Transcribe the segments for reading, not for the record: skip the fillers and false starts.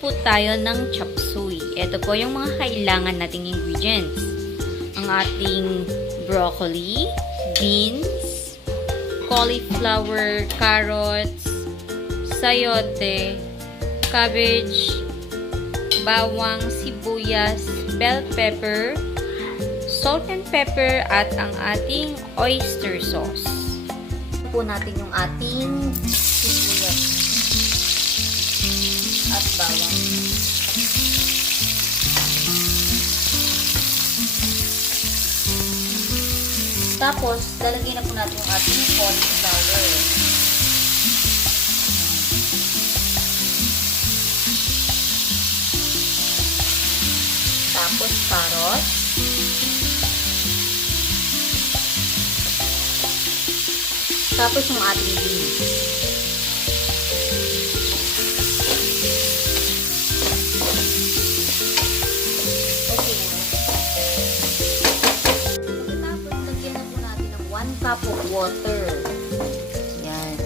po tayo ng chapsuey. Ito po yung mga kailangan nating ingredients. Ang ating broccoli, beans, cauliflower, carrots, sayote, cabbage, bawang, sibuyas, bell pepper, salt and pepper, at ang ating oyster sauce. Po natin yung ating sibuyas at bawang. Tapos, lalagyan na po natin yung ating cauliflower. Tapos, carrots. Tapos, yung ating beans. Okay. Tapos, lagyan na po natin ng 1 cup of water. Yan.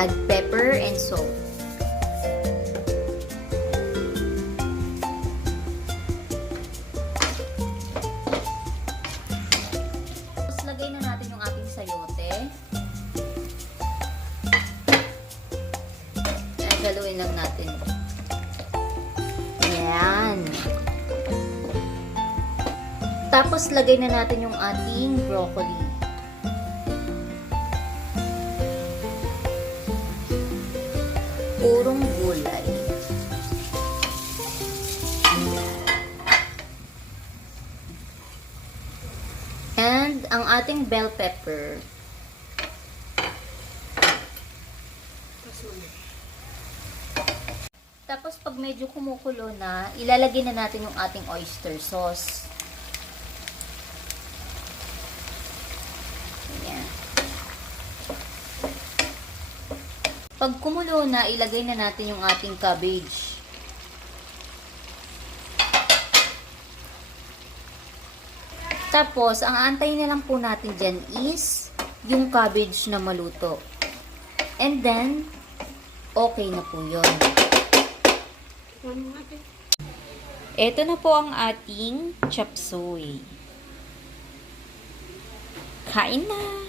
Add pepper and salt. Lagay na natin yung ating sayote. Ayan, galuin lang natin. Ayan. Tapos, lagay na natin yung ating broccoli. Purong gulay. And ang ating bell pepper. Tapos pag medyo kumukulo na, ilalagay na natin yung ating oyster sauce. Ayan. Pag kumulo na, ilagay na natin yung ating cabbage. Tapos, ang antayin na lang po natin dyan is yung cabbage na maluto. And then, okay na po yun. Ito na po ang ating chapsuey. Kain na!